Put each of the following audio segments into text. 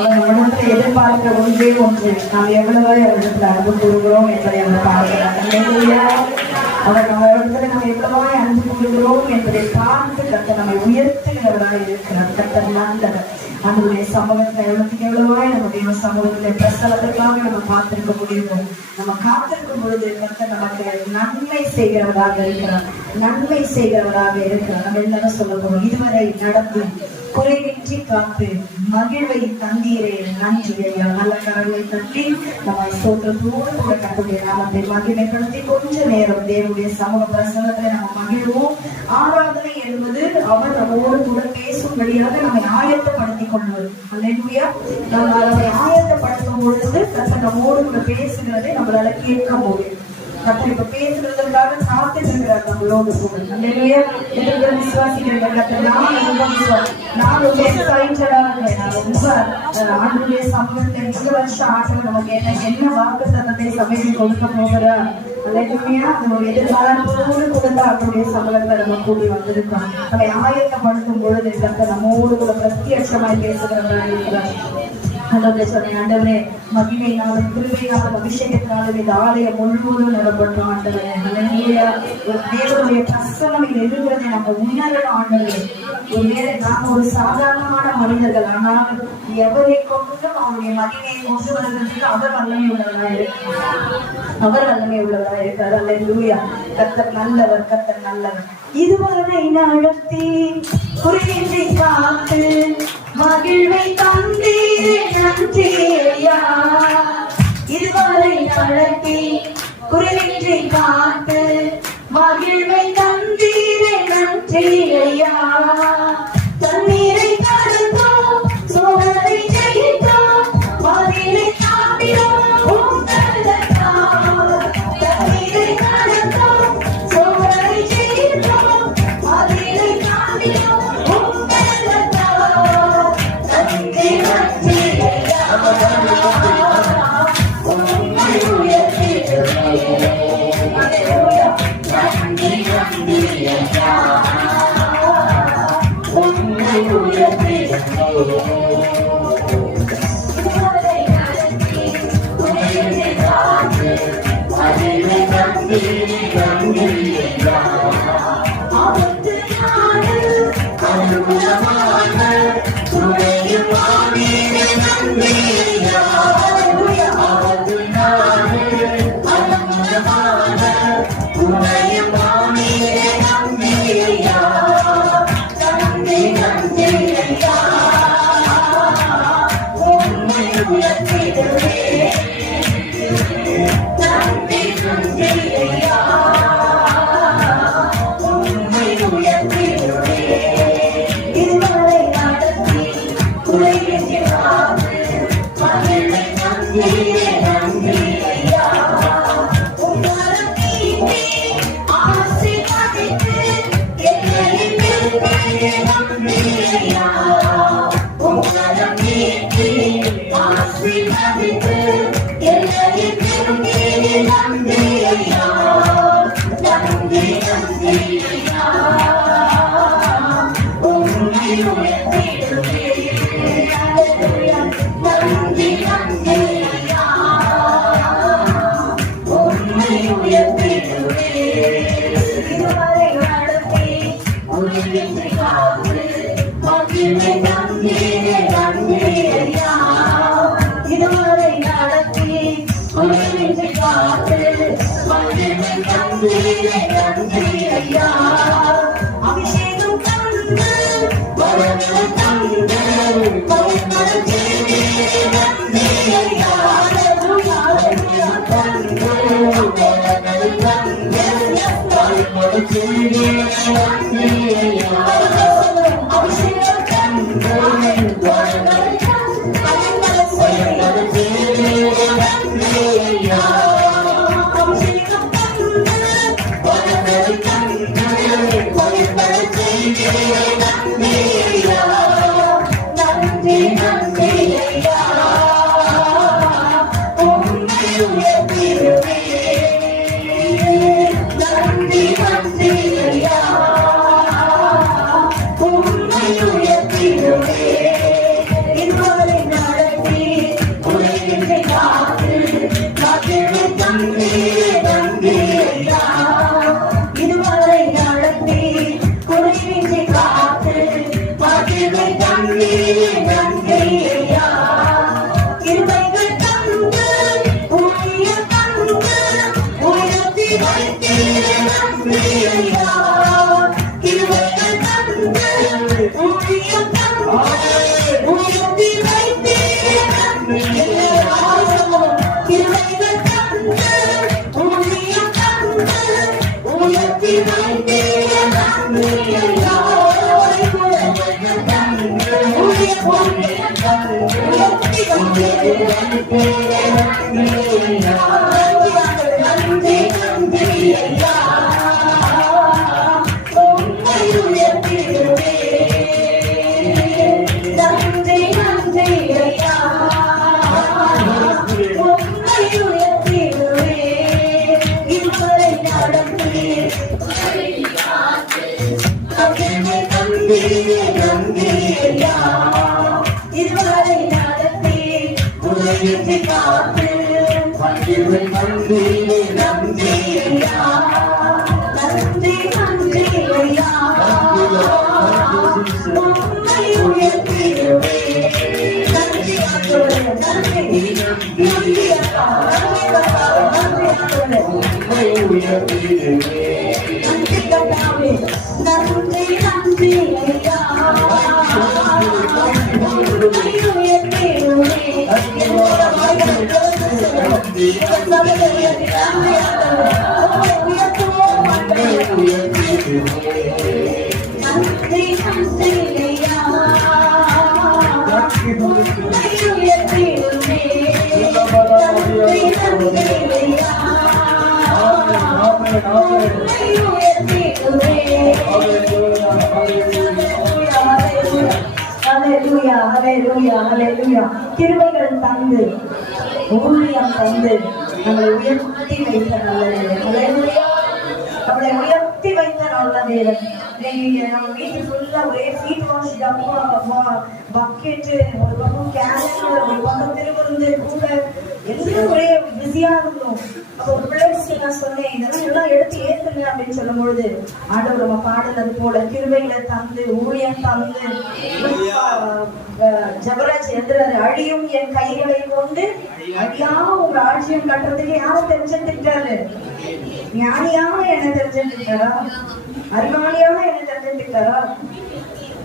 அவரிடத்தில் எதிர்பார்க்கிற ஒன்றே ஒன்று, நாம் எவ்வளவு அவரிடத்தில் அன்பு கூறுகிறோம் என்பதை அவர் பார்க்கிறார். அவர் நம்மிடத்தில் நம்ம எவ்வளவாய் அன்பு கூறுகிறோம் என்பதை பார்த்து கர்த்தர் நம்மை உயர்த்துகிறவராக இருக்கிறார். கர்த்தர் நல்லவர். நம்முடைய சமூகத்தில் எவ்வளவாய் நம்முடைய சமூகத்திலே பிரசவத்திற்காக நம்ம காத்திருக்க முடியுமோ, நம்ம காத்திருக்கும் பொழுது கர்த்தர் நமக்கு நன்மை செய்கிறவராக இருக்கிறார். நன்மை செய்கிறவராக இருக்கிறார். நம்ம எல்லாரும் சொல்ல போறோம், இதுவரை நடந்து குறைவின்றி காத்து மகிழ்வை தந்தீரே நன்றி ஐயா. நல்ல கரங்களை தட்டி நம்ம ஸ்தோத்திரத்தோடு கூட கர்த்தருடைய நாமத்தை மகிமைப்படுத்தி கொஞ்ச நேரம் தேவனுடைய சமூக பிரசன்னத்தை நம்ம மகிழ்வோம். ஆராதனை என்பது அவர் நம்மோடு கூட பேசும்படியாக நம்மை ஆயத்தப்படுத்திக் கொள்வது. அல்லேலூயா. நம்ம நம்மை ஆயத்தப்படுத்தும் பொழுது கர்த்தர் நம்மோடு கூட பேசுகிறதை நம்மளால கேட்க முடியும். கர்த்தர் இப்ப பேசுறதற்காக காத்திருக்கிறார் நம்மளோடு கூட. அல்லேலூயா. எதிர்ப்பு விசுவாசிக்கிறீங்க கர்த்தர், நான் ரொம்ப எக்ஸைட்டடா இருக்கிறேன். நான் ரொம்ப ஆண்டுடைய சமூகத்தை இந்த வருஷம் ஆட்கள் நமக்கு என்ன வாக்குத்தத்தத்தை சபையில் கொடுக்க போகிறா. அல்லேலூயா. நம்ம எதிர்பார்ப்போடு கூட அவருடைய சமூகத்தை நம்ம கூடி வந்திருக்கோம். நம்மை ஆயத்தப்படுத்தும் பொழுது கர்த்தர் நம்மோடு கூட பிரத்யட்சமாய் பேசுகிறவராக இருக்கிறார். ஆண்டவரே, மகிமையினாலும் கிருபையினாலும் அபிஷேகத்தினாலும் இந்த ஆலயம் முழுவதும் நிரப்பட்டோம். ஆண்டவரே, தேவனுடைய பிரசன்னம் இது இருக்கிறதை நம்ம உணரணும். ஆண்டவரே, ஒருவேளை நாம ஒரு சாதாரணமான மனிதர்கள், ஆனால் எவரை கொண்டும் அவருடைய மகிமையை கொண்டு வருவதற்கு அவர் வல்லமை உள்ளவராக இருக்கிறார். அவர் வல்லமை உள்ளவராக இருக்கிறார். அல்லேலூயா. கர்த்தர் நல்லவர், கர்த்தர் நல்லவர். இதுவரை நடத்தி குறையின்றி காத்து மகிழ்வை தந்தீரே நன்றி ஐயா. இதுவரை நடத்தி குறையின்றி காத்து மகிழ்வை தந்தீரே நன்றி ஐயா. தண்ணீரை கடந்தோம், சோதனை ஜெயித்தோம், மதிலை தாண்டினோம். தண்ணீரை கடந்தோம், சோதனை ஜெயித்தோம், மதிலை தாண்டினோம். நன்றி இதுவரை நடத்தி உலகிற்கு காத்து பண்டிகை நன்றி நன்றி நன்றி நன்றி ஐயா உம்மை உயர்த்திடுவே நன்றி நன்றி நன்றி அப்பா உம்மை உயர்த்திடுவே நன்றி கர்த்தாவே நன்றி நன்றி ஐயா கிருபைகள் தந்து ஊழியம் தந்து நம்மளை உயர்த்தி வைத்த நல்ல நம்மளை உயர்த்தி வைத்த நல்ல தேவன். நம்ம வீட்டு ஃபுல்லா ஒரே சீட் வாஷ் பக்கெட்டு, ஒரு பக்கம் கேலண்டர், ஒரு பக்கம் திருவிருந்து கூட எல்லாம் ஒரே பிஸியா இருந்தோம். அப்போ ஒரு பிள்ளைக்கு நான் சொன்னேன், இதெல்லாம் எல்லாம் எடுத்து ஏத்துங்க அப்படின்னு சொல்லும் பொழுது ஆண்டவர் நம்ம பாடுனது போல கிருபைகளை தந்து ஊழியம் தந்து ஜபராஜ் எந்திராரு, அழியும் என் கைகளை கொண்டு அழியாம உங்க ஆட்சியம் கட்டுறதுக்கு யாரை தெரிஞ்சுட்டாரு? ஞானியாம என்ன தெரிஞ்சுட்டாரா? அறிவாளியாம என்ன தெரிஞ்சுட்டாரா?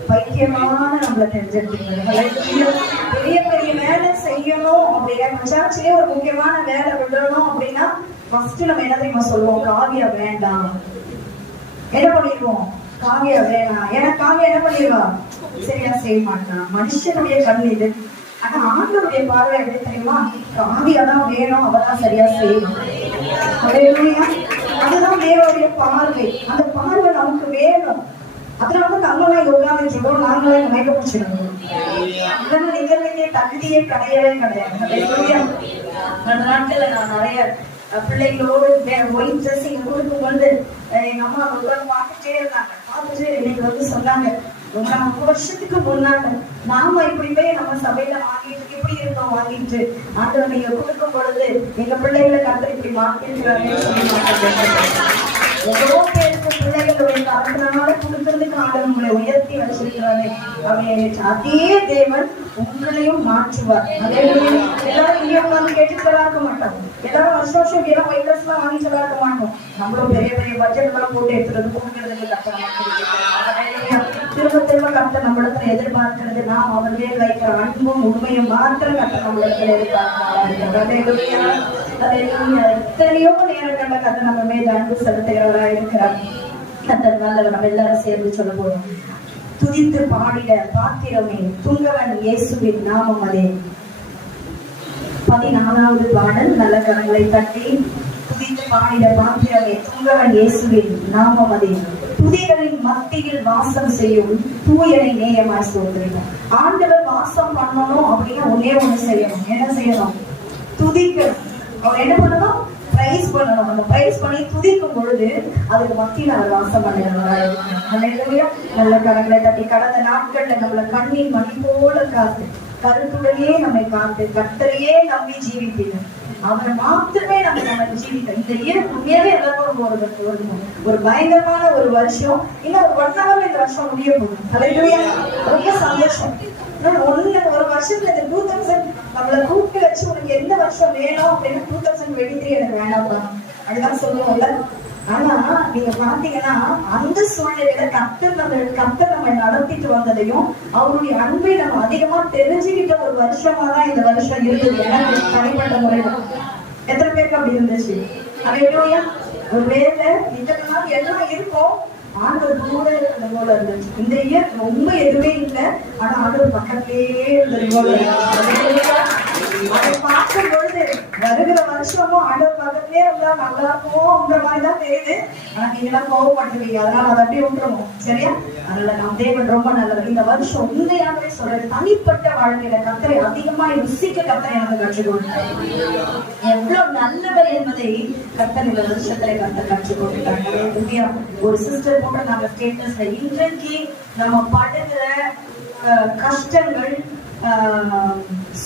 பைத்தியமான நம்மளை தெரிஞ்சுட்டாரு. பெரிய பெரிய வேலை செய்யணும் அப்படின்னா, சர்ச்சிலே ஒரு முக்கியமான வேலை விடணும் அப்படின்னா ஃபர்ஸ்ட் நம்ம என்ன தெரியுமா சொல்லுவோம்? காவியா வேண்டாம். என்ன பண்ணிடுவோம்? காவியா வேணாம். ஏன்னா காவியா என்ன பண்ணிடுவா? சரியா செய்ய மாட்டான். மனுஷனுடைய கண் இது. ஆனா ஆண்டவருடைய பார்வை எப்படி தெரியுமா? காவியாதான் வேணும், அவதான் சரியா செய்யணும். அதுதான் தேவனுடைய பார்வை. அந்த பார்வை நமக்கு வேணும். அதனால நம்மளாம் உட்கார்ந்து சொல்றோம், நாங்களே மயக்க பிடிச்சிடணும். இதெல்லாம் நிகழ்ச்சிய தகுதியே கிடையவே கிடையாது. அந்த நாட்கள்ல நான் நிறைய பிள்ளைகளோடு ஒயிட் ட்ரெஸ்ஸிங் கொடுக்கும் பொழுது எங்க அம்மா உட்கார்ந்து பார்த்துட்டே இருந்தாங்க. பார்த்துட்டு இன்னைக்கு சொன்னாங்க, 1 வருஷத்துக்கு முன்னாடி நாம இப்படி போய் நம்ம சபையில வாங்கிட்டு இப்படி இருக்கோம் வாங்கிட்டு ஆண்டவர் நீங்க கொடுக்கும் பொழுது எங்க பிள்ளைகளை கண்டு இப்படி மாத்திருக்கிறாங்க. எவ்வளோ பேருக்கு பிள்ளைகளுடைய காரணத்தினால கொடுக்கறதுக்கு ஆண்டவர் உங்களை உயர்த்தி வச்சிருக்கிறாரு. அதே தேவன் உங்களையும் மாற்றுவார். அதே எல்லாரும் இங்கே உட்காந்து கேட்டுக்கிறதா இருக்க மாட்டோம். எல்லாரும் வருஷம் எல்லாம் ஒயிட் ட்ரெஸ் எல்லாம் வாங்கி சொல்ல இருக்க மாட்டோம். நம்மளும் பெரிய பெரிய பட்ஜெட் எல்லாம் போட்டு எடுத்துறது கொடுக்கறதுக்கு திரும்ப திரும்ப கட்ட நம்மளிடத்துல எதிர்பார்க்கிறது நாம் அவர்களே வைக்கிற அன்பும் உண்மையும் மாத்திரம் கட்ட நம்மளிடத்துல எதிர்பார்க்கிறார். எத்தனையோ நேரங்கள்ல கட்ட நம்ம மேல அன்பு செலுத்துகிறவராக இருக்கிறார். கத்தனால நம்ம எல்லாரும் சேர்ந்து சொல்ல போறோம். துதித்து பாடிட பாத்திரமே துங்கவன் இயேசுவின் நாமம் அதே. 14வது பாடல். நல்ல கரங்களை தட்டி துதித்து பாடிட பாத்திரமே துங்கவன் இயேசுவின் நாமம் அதே. துதிகளின் மத்தியில் வாசம் செய்யும் தூயனை நேயமாய் சோதரிக்கும். ஆண்டவர் வாசம் பண்ணணும் அப்படின்னா ஒன்னே ஒண்ணு செய்யணும். என்ன செய்யணும்? துதிக்கணும். அவர் என்ன பண்ணணும்? பிரைஸ் பண்ணணும். அந்த பிரைஸ் பண்ணி துதிக்கும் பொழுது அதுக்கு மத்தியில் அவர் வாசம் பண்ணுறாரு. நல்ல கரங்களை தட்டி கடந்த நாட்கள்ல நம்மள கண்ணின் மணி போல காத்து கருத்துடனே நம்மை காத்து கர்த்தரையே நம்பி ஜீவிப்பீங்க. அவரை மாத்திரமே நம்ம ஜீவித்தோம். இந்த இயர் உண்மையாவே எல்லாரும் ஒரு பயங்கரமான ஒரு வருஷம். இன்னும் 1 hour இந்த வருஷம் முடிய போகுது. ரொம்ப சந்தோஷம். ஒரு வருஷத்துல இந்த 2000 நம்மளை கூப்பிட்டு வச்சு உனக்கு எந்த வருஷம் வேணும் அப்படின்னு 2023 எனக்கு வேண்டாம் அப்படிதான் சொல்லுவோம்ல. ஆனா நீங்க பாத்தீங்கன்னா அந்த சூழ்நிலையில கர்த்தர் நம்ம நடத்திட்டு வந்ததையும் அவருடைய அன்பை நம்ம அதிகமா தெரிஞ்சுக்கிட்ட ஒரு வருஷமா தான் இந்த வருஷம் இருந்தது. எனக்கு தனிப்பட்ட முறையில எத்தனை பேருக்கு அப்படி இருந்துச்சு? அல்லேலூயா. ஒரு வேலை இத்தனை நாள் எல்லாம் இருக்கும், ஆண்டவர் கூட இருந்த போல இருந்துச்சு. இந்த இயர் ரொம்ப எதுவே இல்லை, ஆனா ஆண்டவர் பக்கத்திலேயே இருந்தது போல. வருஷமும் ஆண்டவர் பக்கத்திலே இருந்தா நல்லா இருக்கும்ன்ற மாதிரிதான் தெரியுது. ஆனா நீங்க எல்லாம் கோவப்பட்டுருவீங்க, அதனால அதை அப்படியே விட்டுருவோம். சரியா? அதனால நம் தேவன் ரொம்ப நல்லவர். இந்த வருஷம் உண்மையாகவே சொல்றது, தனிப்பட்ட வாழ்க்கையில கர்த்தரை அதிகமா ருசிக்க கர்த்தரை எனக்கு கற்றுக் கொடுத்தார். எவ்வளவு நல்லவர் என்பதை கர்த்தர் இந்த வருஷத்துல கர்த்தர் கற்றுக் கொடுத்தார். ஒரு சிஸ்டர் போட்ட நாங்க ஸ்டேட்டஸ்ல, இன்றைக்கு நம்ம படுகிற கஷ்டங்கள்,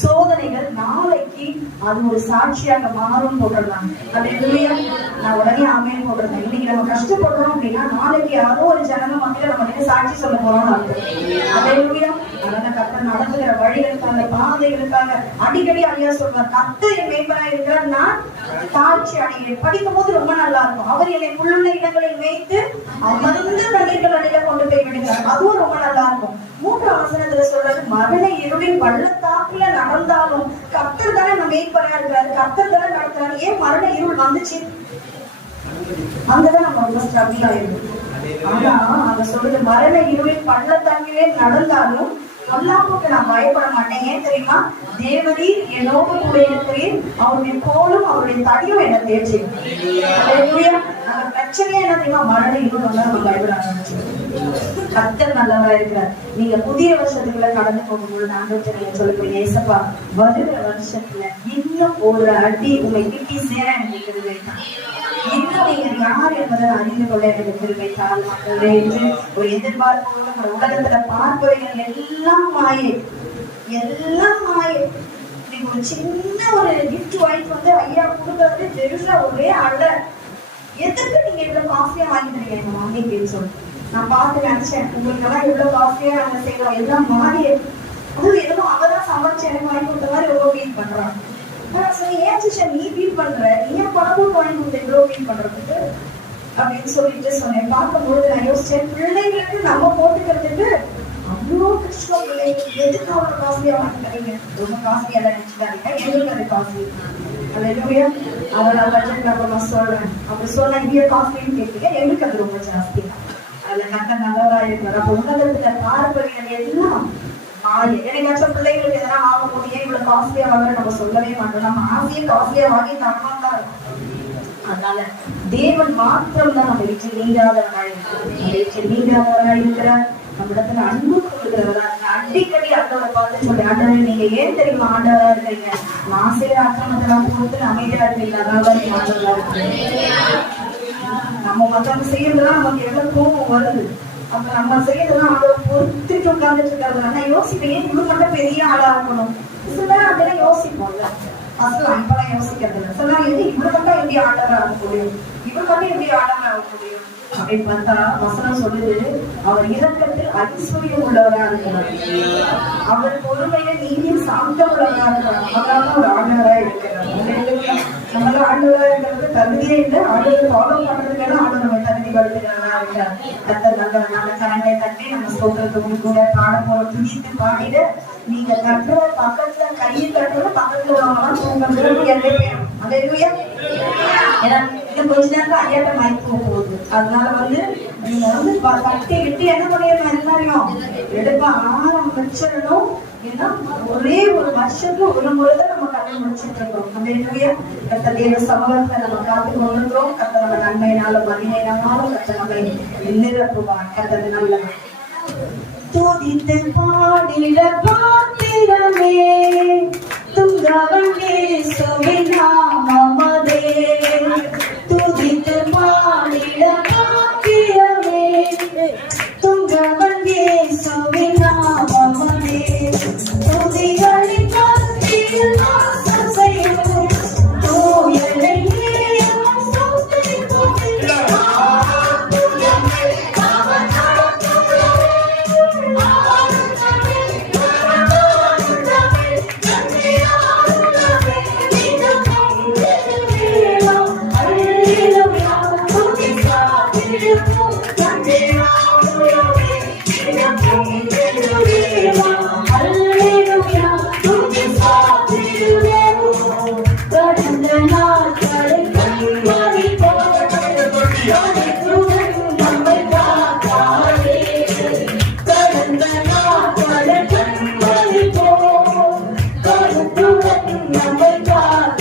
சோதனைகள் நாளைக்கு அது ஒரு சாட்சியாக மாறும் போடுறாங்க. நான் உடனே ஆமையும் போடுறேன். இன்னைக்கு நம்ம கஷ்டப்படுறோம் அப்படின்னா நாளைக்கு யாரோ ஒரு ஜனங்க மக்கள் நம்ம கிட்ட சாட்சி சொல்ல போறோம். அதனால கர்த்தர் நடந்துகிற வழிகளுக்காக, பாதைகளுக்காக அடிக்கடி ஐயா சொல்வார், கர்த்தர் என் மேய்ப்பனா இருக்கிறார், நான் தாழ்ச்சி அடைகிறேன். படிக்கும் போது ரொம்ப நல்லா இருக்கும். அவர் என்னை புல்லுள்ள இடங்களில் வைத்து அமர்ந்து தண்ணீர்கள் அடையில கொண்டு போய் விடுகிறார். அதுவும் ரொம்ப நல்லா இருக்கும். 3ஆம் வசனத்துல சொல்றது, மரண இருளின் பள்ளத்தாக்குல நடந்தாலும் கர்த்தர் தானே நம்ம மேய்ப்பனா இருக்கிறாரு, கர்த்தர் தானே நடத்துறாரு. ஏன் மரண இருள் வந்துச்சு? அங்கதான் நம்ம ரொம்ப ஸ்ட்ரகிள் ஆயிருக்கும். ஆனா அங்க சொல்றது, மரண இருளின் பள்ளத்தாக்கிலே நடந்தாலும் அல்லாஹ்வுக்கு நான் பயப்பட மாட்டேன். ஏன் தெரியுமா? தேவரீர் என்னோடு கூட இருக்கிறீர், அவருடைய கோலும் அவருடைய தடியும் என்ன தேர்ச்சி. அந்த பிரச்சனையே என்ன தெரியுமா? மரண இருள் வந்தா நம்ம பயப்பட ஆரம்பிச்சு. கர்த்தர் நல்லவரா இருக்கிறார். நீங்க புதிய வருஷத்துக்குள்ள கடந்து போகும்போது ஆண்டவரே சொல்லக்கூடிய, ஏசப்பா வருகிற வருஷத்துல இன்னும் ஒரு அடி உங்களை கிட்டி சேர எனக்கு கிருபை தாரும், இன்னும் நீங்க யார் என்பதை அறிந்து கொள்ள எனக்கு கிருபை தாரும் என்று ஒரு எதிர்பார்ப்போடு நம்ம உலகத்துல பார்ப்பவைகள் எல்லாம் மாயை, எல்லாம் மாயை. நீங்க ஒரு சின்ன ஒரு கிஃப்ட் வாங்கிட்டு வந்து ஐயா கொடுக்கறது பெருசா ஒரே அள்ள, எதுக்கு நீங்க இவ்வளவு காஃபியா வாங்கிக்கிறீங்க எங்க மாமின்னு சொல்லிட்டு நான் பார்த்து நினைச்சேன். உங்களுக்கு எல்லாம் இவ்வளவு காஃபியா நாங்க செய்யறோம், எல்லாம் மாறி அதுவும் எதுவும் அவதான் சமைச்சு எனக்கு வாங்கி கொடுத்த மாதிரி ரொம்ப ஃபீல் பண்றாங்க. நான் சொன்னேன், ஏன் சிஸ்டர் நீ ஃபீல் பண்ற, நீ ஏன் பணமும் வாங்கி கொடுத்த இவ்வளவு ஃபீல் பண்றதுக்கு அப்படின்னு சொல்லிட்டு சொன்னேன். பார்க்கும்போது நான் யோசிச்சேன், பிள்ளைங்களுக்கு நம்ம போட்டுக்கிறதுக்கு அவ்வளோ கஷ்டம். பிள்ளைங்களுக்கு எதுக்கு அவ்வளோ காஸ்ட்லியா வாங்கிக்கிறீங்க? ரொம்ப காஸ்ட்லியா தான் நினைச்சுக்காதீங்க, எங்களுக்கு அது காஸ்ட்லி. அல்லேலூயா. அதனால பட்ஜெட்ல நான் சொல்றேன். அப்படி சொன்னா இந்திய காஸ்ட்லின்னு கேட்பீங்க, எங்களுக்கு அது ரொம்ப ஜாஸ்தி தான். அதுல கர்த்தர் நல்லவரா இருக்கிறார். அப்ப உலகத்துல பாரம்பரியம் எல்லாம் மாறி, எனக்காச்சும் பிள்ளைங்களுக்கு எதனா வாங்க போது ஏன் இவ்வளவு காஸ்ட்லியா வாங்க நம்ம சொல்லவே மாட்டோம். நம்ம ஆசையை காஸ்ட்லியா வாங்கி தரணும் தான் இருக்கும். அதனால தேவன் மாத்திரம் தான் நம்ம வீட்டில் நீங்காதவராய் இருக்கிறார். நம்ம இடத்துல அன்பு கொடுக்கிறவரா. அடிக்கடி ஆண்டவரை பார்த்து சொல்லி, ஆண்டவரை நீங்க ஏன் தெரியுமா ஆண்டவரா இருக்கீங்க? ஆசைய அக்கிரமத்தெல்லாம் கொடுத்து அமைதியா இருக்கீங்க, அதனாலதான் நீங்க ஆண்டவரா இருக்கீங்க. நம்ம மத்தவங்க செய்யறதுலாம் நமக்கு எவ்வளவு கோபம் வருது. அப்ப நம்ம செய்யறதுலாம் ஆண்டவர் பொறுத்துட்டு உட்கார்ந்துட்டு இருக்காரு. நான் யோசிப்பேன், இவங்க மட்டும் பெரிய ஆளா இருக்கணும். சில நேரம் அப்படிலாம் யோசிப்போம்ல. ஃபர்ஸ்ட்லாம் இப்பெல்லாம் யோசிக்கிறது இல்லை. சில நேரம் இவரு மட்டும் எப்படி ஆண்டவரா ஆக முடியும், இவரு மட்டும் எப்படி ஆண்டவரா ஆக முடியும் அப்படின்னு பார்த்தா வசனம் சொல்லுது, அவர் இரக்கத்தில் ஐஸ்வர்யம் உள்ளவரா இருக்கிறார், அவர் பொறுமையில நீதியும் சாந்த உள்ளவரா இருக்கிறார். அதனால ஒரு ஆண்டவரா இருக்கிறார். நம்மளால ஆண்டவரா இருக்கிறது தகுதியே இல்லை. ஆண்டவரை ஃபாலோ பண்றதுக்கான ஆண்டவர் நம்ம தகுதி படுத்துகிறவரா இருக்கிறார். கர்த்தர் நல்ல கரண்டை தட்டி நம்ம ஸ்தோத்திரத்துக்கு கூட பாட போற துதித்து பாடிட. நீங்க கட்டுற பக்கத்துல கையை கட்டுற பக்கத்துல உள்ளவங்கலாம் தூங்குறது எல்லை போயிடும். அல்லேலூயா. ஏன்னா இன்னும் கொஞ்ச நேரத்துல ஐயாட்ட மைக் போகுது. அதனால நீங்க கட்டி விட்டு என்ன பண்ணிடணும், எல்லாரையும் எடுப்ப ஆரம்பிச்சிடணும். ஏன்னா ஒரே ஒரு வருஷத்துல ஒரு முறைதான் நம்ம கல்வி முடிச்சுட்டு இருக்கோம். அல்லேலூயா. கர்த்தர் தேவ சமூகத்தை நம்ம காத்து கொண்டிருக்கிறோம். கர்த்தர் நம்ம நன்மையினாலும் மகிமையினாலும் கர்த்தர் நம்மை நிரப்புவார். கர்த்தர் நல்ல துதித்து பாடிட பாத்திரமே துங்கவன் இயேசுவின் நாமமதே. துதித்து பாடிட பாத்திரமே துங்கவன் இயேசுவின் நாமமதே. துதிகளின் மத்தியில் வாசம் செய்யும் தூயனை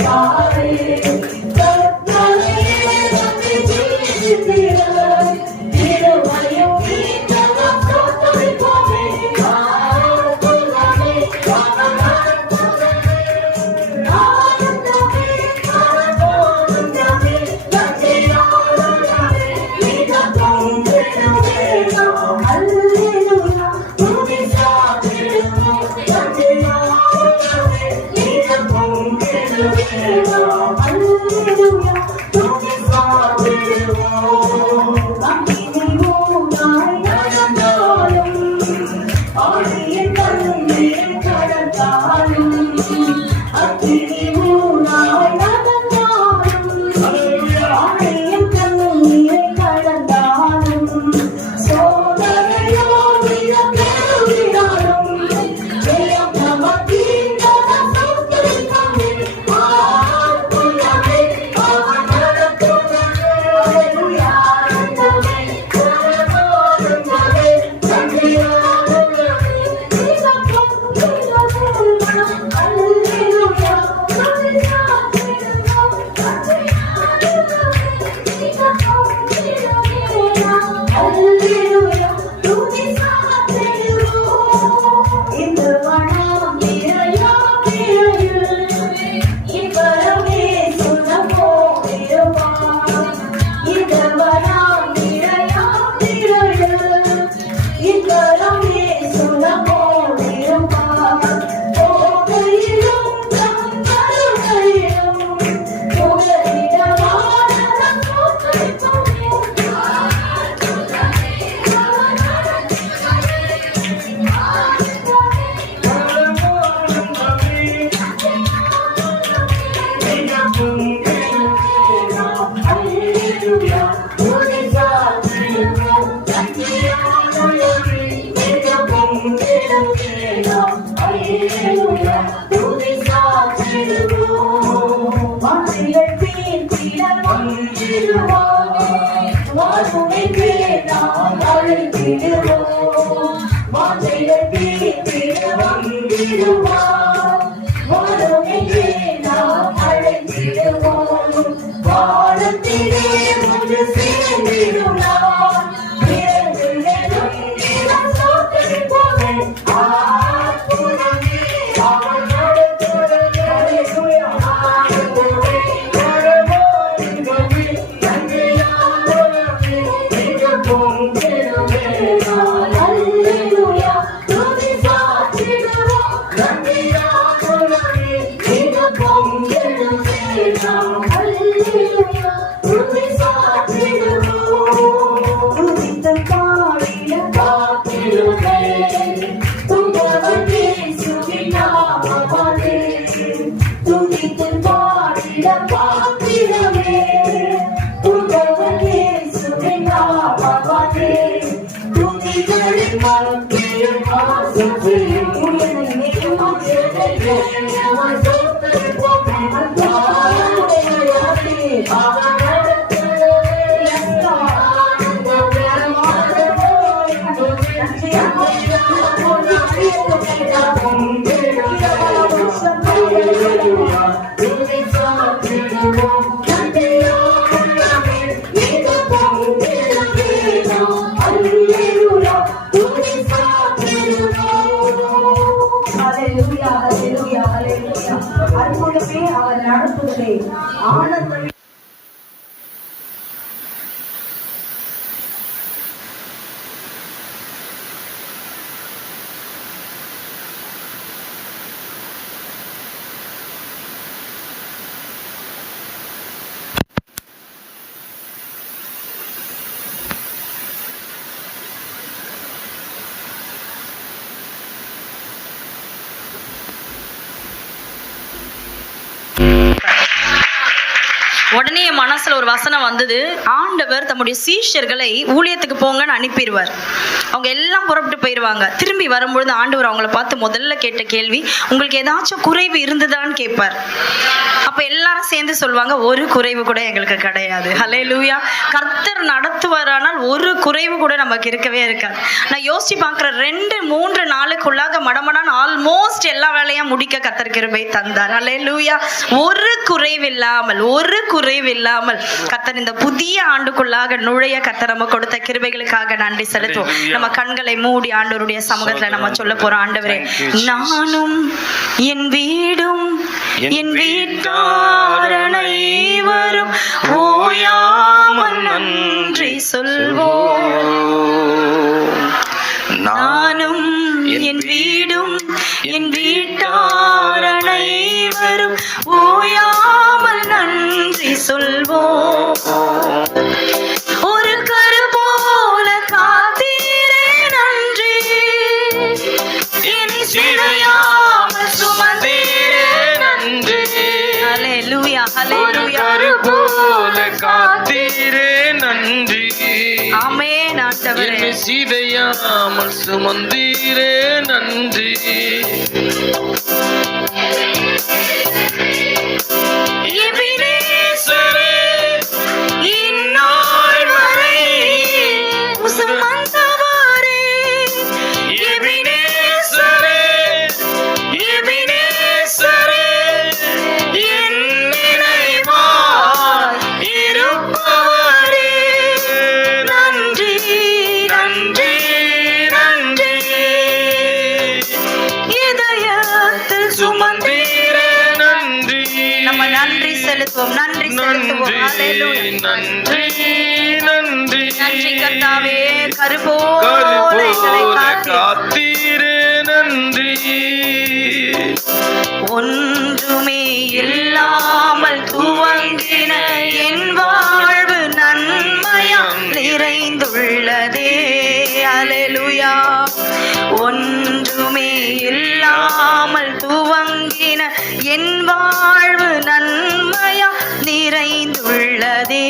Bye. அற்புதமே அவர் நடத்துவதே ஆனந்தமே. உடனே என் மனசுல ஒரு வசனம் வந்தது. ஆண்டவர் தம்முடைய சீஷர்களை ஊழியத்துக்கு போங்கன்னு அனுப்பிடுவார். அவங்க எல்லாம் புறப்பட்டு போயிடுவாங்க. திரும்பி வரும்பொழுது ஆண்டவர் அவங்கள பார்த்து முதல்ல கேட்ட கேள்வி, உங்களுக்கு ஏதாச்சும் குறைவு இருந்ததான்னு கேட்பார். அப்ப எல்லாரும் சேர்ந்து சொல்லுவாங்க, ஒரு குறைவு கூட எங்களுக்கு கிடையாது. ஹல்லேலூயா. கர்த்தர் நடத்துவாரானால் ஒரு குறைவு கூட நமக்கு இருக்கவே இருக்காது. நான் யோசிச்சு பார்க்குறேன், 2-3 நாளுக்குள்ளாக மடமடான்னு ஆல்மோஸ்ட் எல்லா வேலையும் முடிக்க கர்த்தர் கிருபை தந்தார். ஹல்லேலூயா. ஒரு குறைவில்லாமல் கர்த்தர் இந்த புதிய ஆண்டுக்குள்ளாக நுழைய கர்த்தர் நம்ம கொடுத்த கிருபைகளுக்காக நன்றி செலுத்துவோம். நம்ம கண்களை மூடி ஆண்டவருடைய சமூகத்துல நம்ம சொல்ல போறோம், ஆண்டவரே, நானும் என் வீடும் என் வீட்டார் அனைவரும் ஓயாமல் நன்றி சொல்வோம். நானும் என் வீடும் என் வீட்டார் அனைவரும் ஓயாமல் நன்றி சொல்வோம். ஒரு கரு போல காத்தீரே நன்றி, என்னை சிறையாமல் சுமந்தீரே நன்றி. ஹல்லேலூயா, ஹல்லேலூயா. கரு போல காத்தீரே நன்றி. ஆமென் ஆண்டவரே. என்னை சிறையாமல் சுமந்தீரே நன்றி. நன்றி செலுத்துவோம், நன்றி செலுத்துவோம். ஹல்லேலூயா. நன்றி நன்றி நன்றி கர்த்தாவே, கருபோல எங்களை காத்தீரே நன்றி. ஒன்றுமே இல்லாமல் துவங்கின என் வாழ்வு நன்மையாம் நிறைந்துள்ளதே. ஹல்லேலூயா. ஒன்றுமே இல்லாமல் துவங்கின என் வாழ்வு நன்மையாம் நிறைந்துள்ளதே.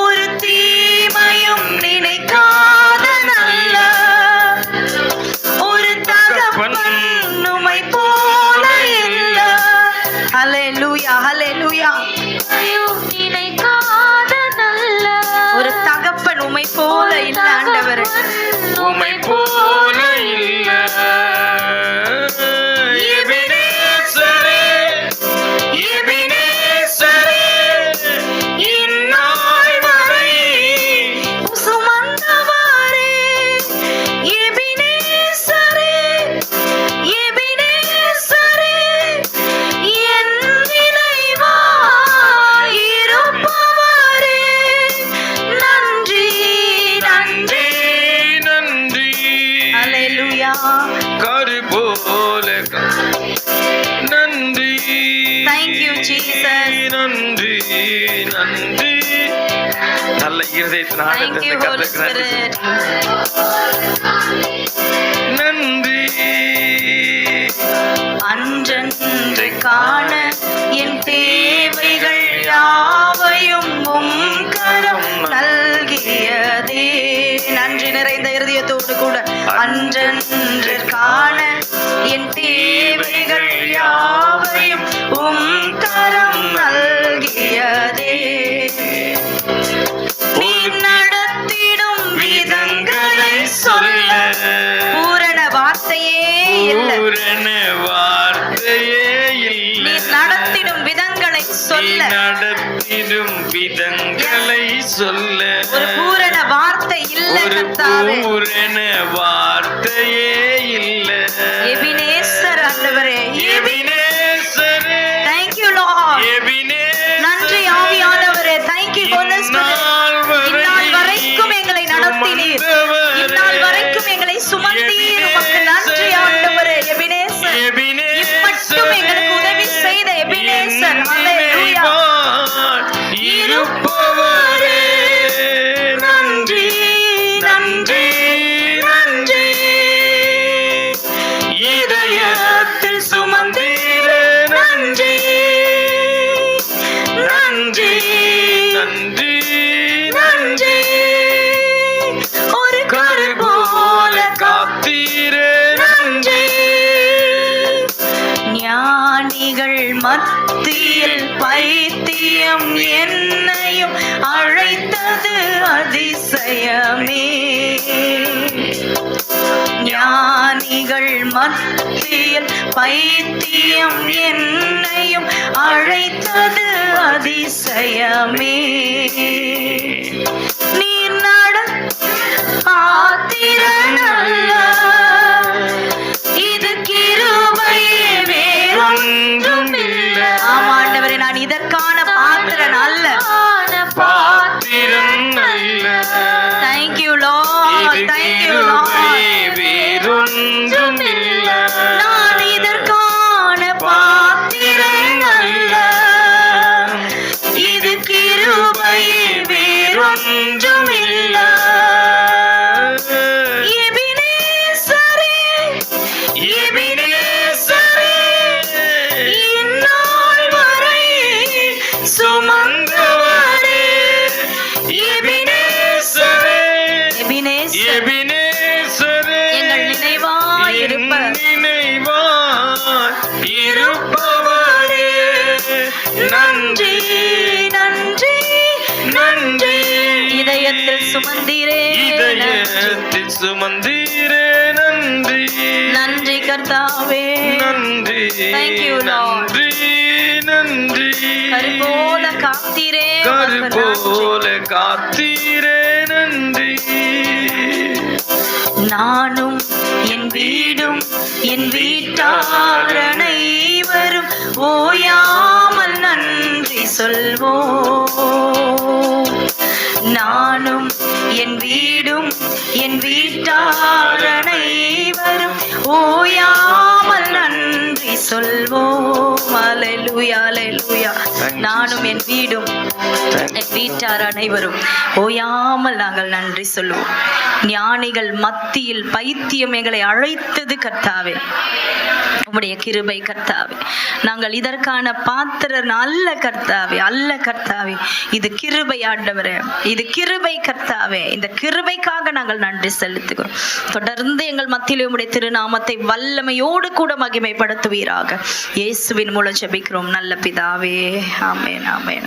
ஒரு தீமையும் நினைக்காத நல்ல ஒரு தகப்பன் உம்மை போல ஹalleluya ஹalleluya. நினைக்காத நல்ல ஒரு தகப்பன் உம்மை போல இல்ல ஆண்டவரே. உம்மை போல இல்ல. எபினேசரே, எபினேசரே, இந்நாள் வரை சுமந்தவரே. எபினேசரே, எபினேசரே, என் நினைவாய் இருப்பவரே. நன்றி நன்றி நன்றி. ஹalleluya. கரு போல நன்றி. Thank you Jesus. நன்றி நன்றி. நல்ல இருதயத்தினால Thank you Holy Spirit. நன்றி. அன்றென்று காண என் தேவைகள் யாவையும் உம் கரம் நல்கியதே. நன்றி நிறைந்த இருதயத்தோடு கூட அன்றென்று காண என் தேவைகள் யாவையும் உம் கரம் நல்கியதே. நீ நடத்திடும் விதங்களை சொல்ல பூரண வார்த்தையே இல்லை. பூரண வார்த்தையே இல்லை. நீ நடத்திடும் விதங்களை சொல்ல நடத்திடும் விதங்களை சொல்ல ஒரு பூரண வார்த்தை இல்ல ஒரு கர்த்தாவே. பூரண வார்த்தையே இல்ல. எபினேசர் ஆண்டவரே. எபினேசரே, Thank you Lord. எபினேசரே, நன்றி ஆவியானவரே. Thank you Holy Spirit. இந்நாள் வரைக்கும் எங்களை நடத்தினீர். இந்நாள் வரைக்கும் எங்களை சுமந்தீர். உமக்கு நன்றி ஆண்டவரே. எபினேசர், இப்பட்டும் எங்களுக்கு உதவி செய்த எபினேசர். ஹalleluya. இருப்பவரே. நன்றி நன்றி நன்றி. இதயத்தில் சுமந்தீரே நன்றி. நன்றி நன்றி நன்றி. ஒரு கரு போல காத்தீரே நன்றி. ஞானிகள் மத்தியில் பைத்தியம் என்னையும் அழைத்தது அதிசயமே. ஞானிகள் மத்தியில் பைத்தியம் என்னையும் அழைத்தது அதிசயமே. நீ நட பாத்திரனல்ல, இது கிருபையே வேறொன்றுமில்லை. ஆமா ஆண்டவரே, நான் இதற்கான பாத்திரன் அல்ல. பாத்திரம் நல்ல. Thank you Lord. Thank you Lord. வேறொன்றுமில்ல. நான் இதற்கான பாத்திரன் அல்ல, இது கிருபையே வேறொன்றுமில்லை. எபினேசரே, எபினேசரே, இந்நாள் வரை சுமந்தவரே. எபினேசரே, எபினேசர், எபினேசரே, எங்கள் நினைவாய் இருப்பவர். நினைவாய் இருப்பவரே. நன்றி நன்றி நன்றி. இதயத்தில் சுமந்தீரே நன்றி. இதயத்தில் சுமந்தீரே நன்றி. நன்றி கர்த்தாவே. நன்றி Thank you, Lord. நன்றி நன்றி. கரு போல காத்தீரே. கரு உமக்கு நன்றி. போல காத்தீரே நன்றி. நானும் என் வீடும் என் வீட்டார் அனைவரும் ஓயாமல் நன்றி சொல்வோம். நானும் என் வீடும் என் வீட்டார் அனைவரும் ஓயாமல் நன்றி சொல்வோம். ஹalleluya ஹalleluya. நானும் என் வீடும் என் வீட்டார் அனைவரும் ஓயாமல் நாங்கள் நன்றி சொல்லுவோம். ஞானிகள் மத்தியில் பைத்தியம் எங்களை அழைத்தது கர்த்தாவே. உம்முடைய கிருபை கர்த்தாவே. நாங்கள் இதற்கான பாத்திரர் அல்ல கர்த்தாவே, அல்ல கர்த்தாவே. இது கிருபை ஆண்டவரே, இது கிருபை கர்த்தாவே. இந்த கிருபைக்காக நாங்கள் நன்றி செலுத்துகிறோம். தொடர்ந்து எங்கள் மத்தியிலே உம்முடைய திருநாமத்தை வல்லமையோடு கூட மகிமைப்படுத்துவீராக. இயேசுவின் மூலம் ஜெபிக்கிறோம் நல்ல பிதாவே. ஆமென் ஆமென்.